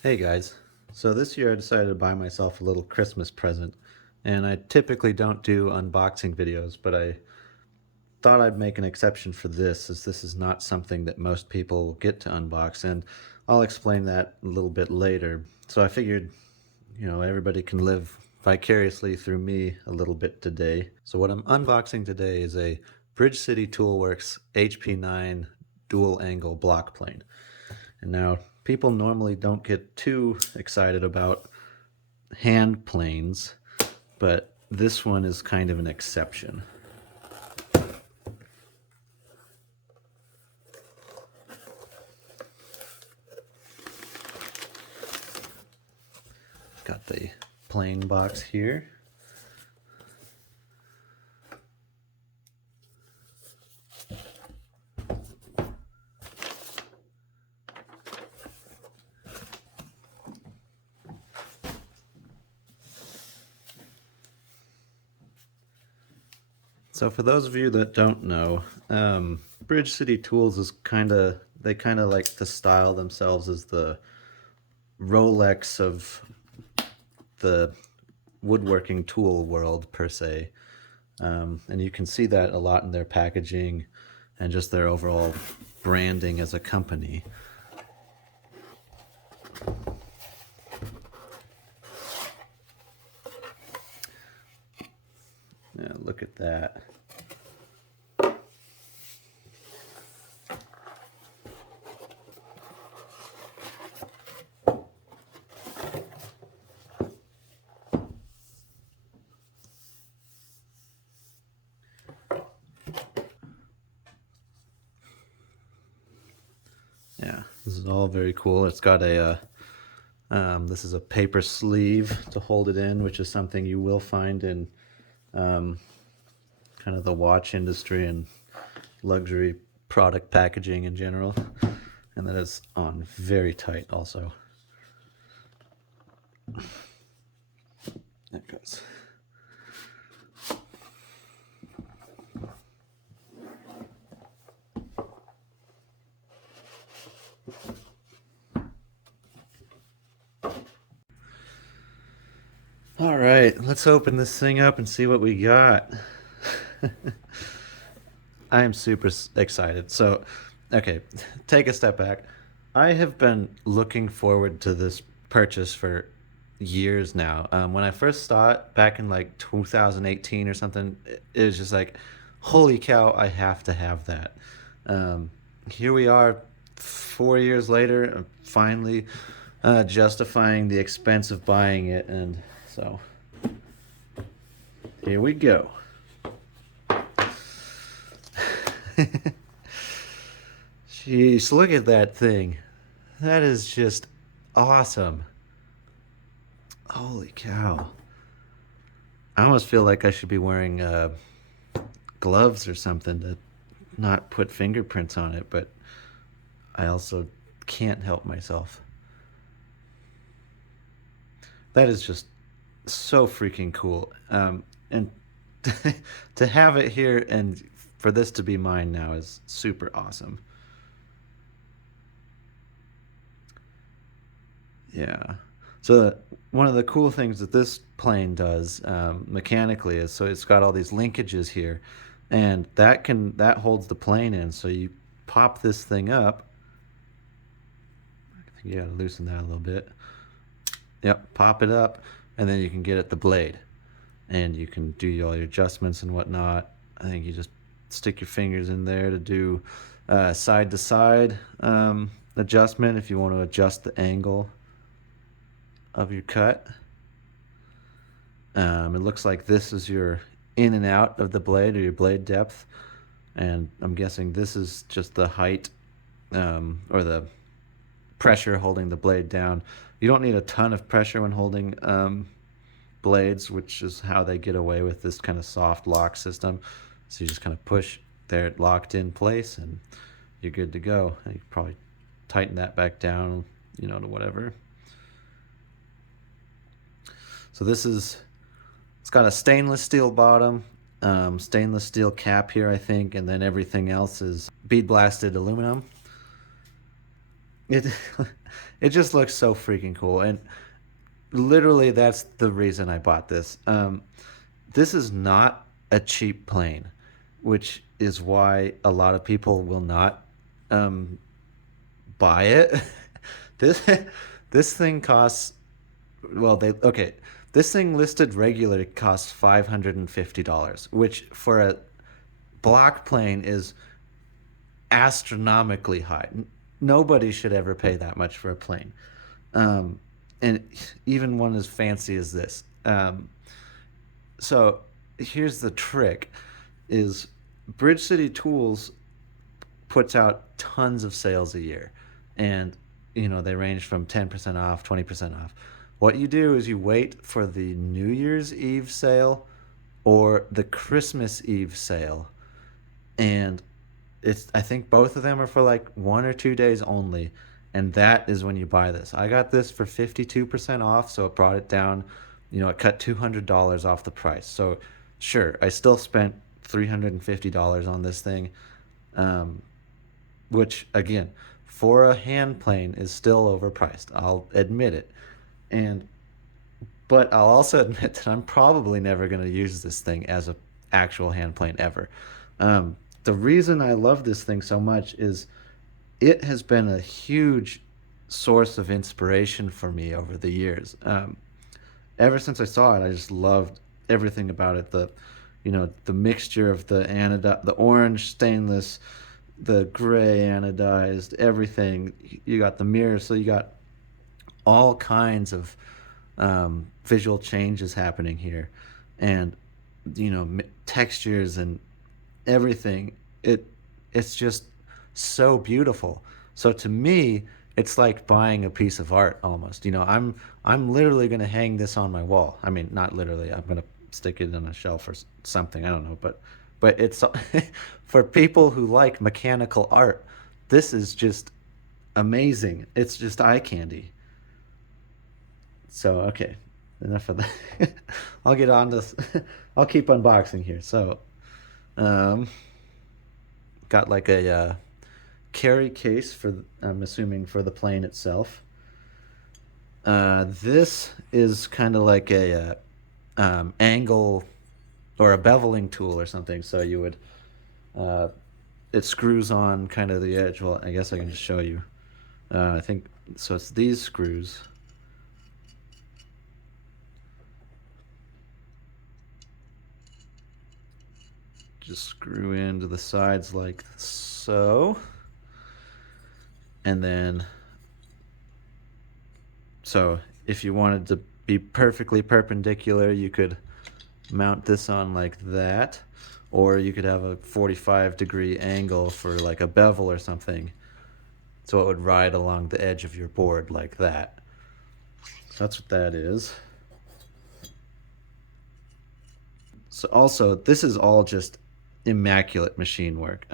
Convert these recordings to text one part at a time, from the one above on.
Hey guys, so this year I decided to buy myself a little Christmas present, and I typically don't do unboxing videos, but I thought I'd make an exception for this, as this is not something that most people get to unbox, and I'll explain that a little bit later. So I figured, everybody can live vicariously through me a little bit today. So what I'm unboxing today is a Bridge City Toolworks HP9 dual angle block plane. And now, people normally don't get too excited about hand planes, but this one is kind of an exception. Got the plane box here. So for those of you that don't know, Bridge City Tools is they kind of like to style themselves as the Rolex of the woodworking tool world per se. And you can see that a lot in their packaging and just their overall branding as a company. Yeah, look at that. Yeah, this is all very cool. It's got this is a paper sleeve to hold it in, which is something you will find in um, kind of the watch industry and luxury product packaging in general. And that is on very tight also. That goes. All right, let's open this thing up and see what we got. I am super excited. So, okay, take a step back. I have been looking forward to this purchase for years now. When I first saw it back in like 2018 or something, it was just like, holy cow, I have to have that. Um, Here we are, 4 years later, finally justifying the expense of buying it. And so, here we go. Jeez, look at that thing. That is just awesome. Holy cow. I almost feel like I should be wearing gloves or something to not put fingerprints on it, but I also can't help myself. That is just so freaking cool. And to have it here and for this to be mine now is super awesome. Yeah. So one of the cool things that this plane does mechanically is so it's got all these linkages here, and that holds the plane in. So you pop this thing up. I think you gotta loosen that a little bit. Yep, pop it up, and then you can get at the blade, and you can do all your adjustments and whatnot. I think you just stick your fingers in there to do side to side adjustment if you want to adjust the angle of your cut. It looks like this is your in and out of the blade or your blade depth, and I'm guessing this is just the height or the pressure holding the blade down. You don't need a ton of pressure when holding blades, which is how they get away with this kind of soft lock system. So you just kind of push, there, locked in place, and you're good to go. And you probably tighten that back down, to whatever. So it's got a stainless steel bottom, stainless steel cap here, I think, and then everything else is bead blasted aluminum. It it just looks so freaking cool, and literally that's the reason I bought this. This is not a cheap plane, which is why a lot of people will not um, buy it. this this thing costs, well, they okay. This thing listed regular costs $550, which for a block plane is astronomically high. Nobody should ever pay that much for a plane, um, and even one as fancy as this. So here's the trick: is Bridge City Tools puts out tons of sales a year, and they range from 10% off, 20% off. What you do is you wait for the New Year's Eve sale or the Christmas Eve sale, and it's I think both of them are for like 1 or 2 days only, and that is when you buy this. I got this for 52% off, so it brought it down. It cut $200 off the price. So sure, I still spent $350 on this thing, um, which again, for a hand plane is still overpriced. I'll admit it, and but I'll also admit that I'm probably never going to use this thing as a actual hand plane ever. The reason I love this thing so much is it has been a huge source of inspiration for me over the years. Ever since I saw it, I just loved everything about it. The mixture of the orange stainless, the gray anodized, everything. You got the mirror, so you got all kinds of visual changes happening here, and textures and everything. It's just so beautiful. So to me, it's like buying a piece of art almost. I'm literally going to hang this on my wall. I mean, not literally. I'm going to stick it on a shelf or something. I don't know, but it's for people who like mechanical art. This is just amazing. It's just eye candy. So okay, enough of that. I'll get on this. I'll keep unboxing here. So, um, got like a carry case for I'm assuming for the plane itself. This is kind of like a angle or a beveling tool or something. So you would uh, it screws on kind of the edge. Well, I guess I can just show you. I think so. It's these screws. Just screw into the sides like so, and then so if you wanted to be perfectly perpendicular, you could mount this on like that, or you could have a 45-degree angle for like a bevel or something, so it would ride along the edge of your board like that. So that's what that is. So also, this is all just immaculate machine work.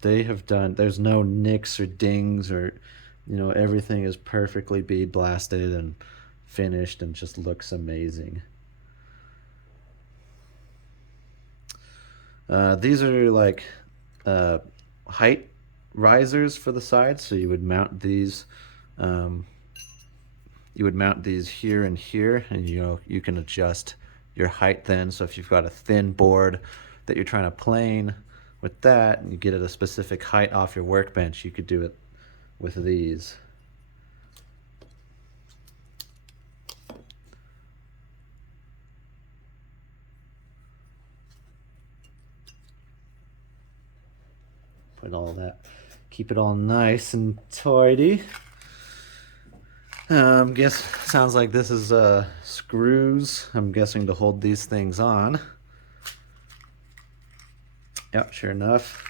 They have done. There's no nicks or dings or, everything is perfectly bead blasted and finished and just looks amazing. These are like uh, height risers for the sides, so you would mount these. Um, you would mount these here and here, and you can adjust your height then. So if you've got a thin board that you're trying to plane with that, and you get at a specific height off your workbench, you could do it with these. Put all that, keep it all nice and tidy. Guess sounds like this is screws. I'm guessing to hold these things on. Yep, sure enough.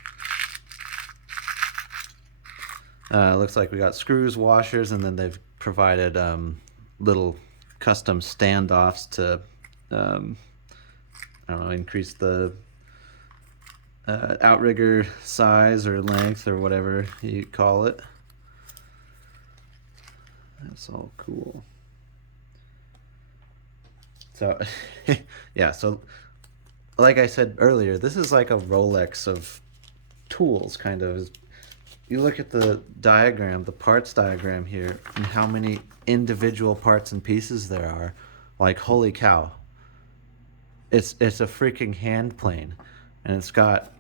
Looks like we got screws, washers, and then they've provided little custom standoffs to, um, I don't know, increase the outrigger size or length or whatever you call it. That's all cool. So, yeah, so like I said earlier, this is like a Rolex of tools, kind of. you look at the diagram, the parts diagram here, and how many individual parts and pieces there are. Like, holy cow, it's a freaking hand plane, and it's got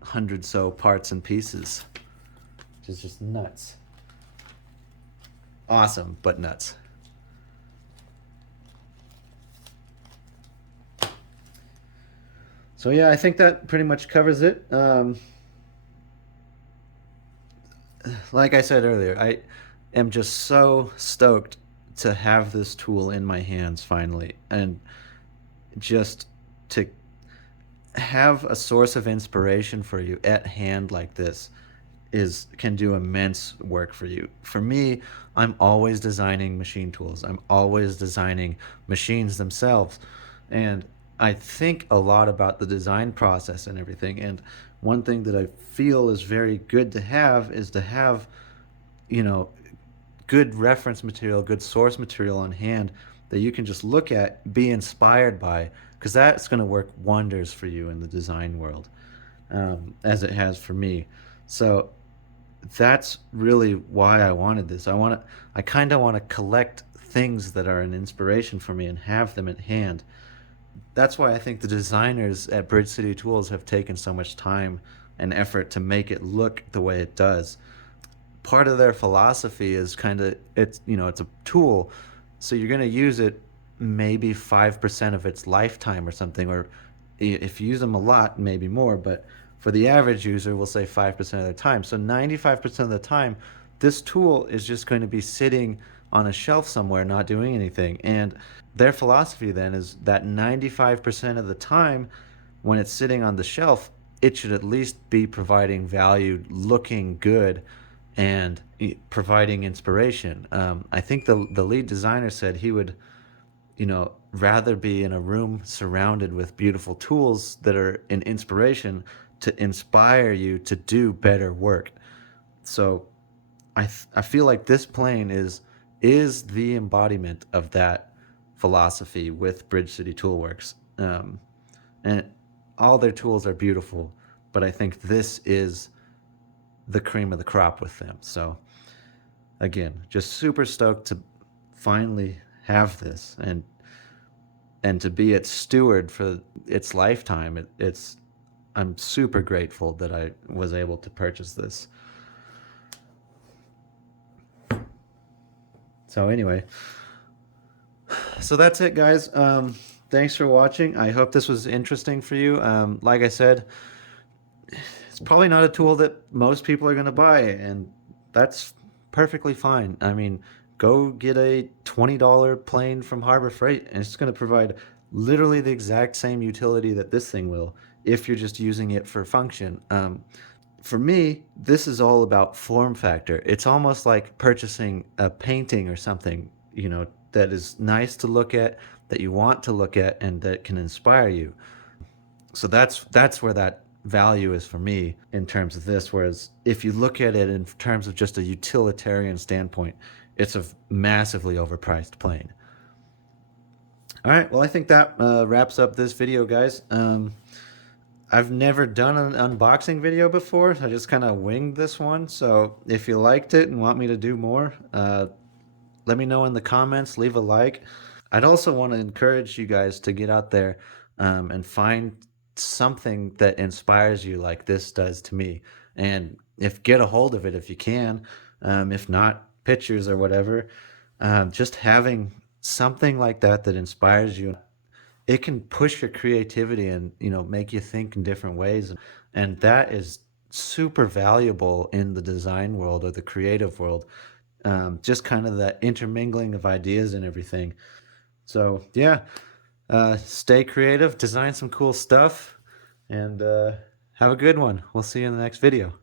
100 so parts and pieces, which is just nuts. Awesome, but nuts. So yeah, I think that pretty much covers it. Like I said earlier, I am just so stoked to have this tool in my hands finally, and just to have a source of inspiration for you at hand like this is can do immense work for you. For me, I'm always designing machine tools. I'm always designing machines themselves. And I think a lot about the design process and everything. And one thing that I feel is very good to have is to have, you know, good reference material, good source material on hand that you can just look at, be inspired by, because that's going to work wonders for you in the design world, as it has for me. So that's really why I wanted this. I kind of want to collect things that are an inspiration for me and have them at hand. That's why I think the designers at Bridge City Tools have taken so much time and effort to make it look the way it does. Part of their philosophy is kind of it's a tool, so you're going to use it maybe 5% of its lifetime or something, or if you use them a lot, maybe more, but for the average user, we'll say 5% of their time. So 95% of the time, this tool is just going to be sitting on a shelf somewhere, not doing anything. And their philosophy then is that 95% of the time, when it's sitting on the shelf, it should at least be providing value, looking good, and providing inspiration. I think the lead designer said he would, rather be in a room surrounded with beautiful tools that are an inspiration to inspire you to do better work. So I feel like this plane is the embodiment of that philosophy with Bridge City Toolworks. And all their tools are beautiful, but I think this is the cream of the crop with them. So again, just super stoked to finally have this and to be its steward for its lifetime. It's I'm super grateful that I was able to purchase this. So anyway, so that's it, guys. Thanks for watching. I hope this was interesting for you. Like I said, it's probably not a tool that most people are going to buy, and that's perfectly fine. I mean, go get a $20 plane from Harbor Freight, and it's going to provide literally the exact same utility that this thing will if you're just using it for function. For me, this is all about form factor. It's almost like purchasing a painting or something, that is nice to look at, that you want to look at, and that can inspire you. So that's where that value is for me in terms of this. Whereas if you look at it in terms of just a utilitarian standpoint, it's a massively overpriced plane. All right, well, I think that wraps up this video, guys. I've never done an unboxing video before. I just kind of winged this one. So if you liked it and want me to do more, let me know in the comments. Leave a like. I'd also want to encourage you guys to get out there and find something that inspires you like this does to me. And if get a hold of it if you can, if not pictures or whatever, just having something like that that inspires you, it can push your creativity and make you think in different ways, and that is super valuable in the design world or the creative world. Just kind of that intermingling of ideas and everything. So yeah, stay creative, design some cool stuff, and have a good one. We'll see you in the next video.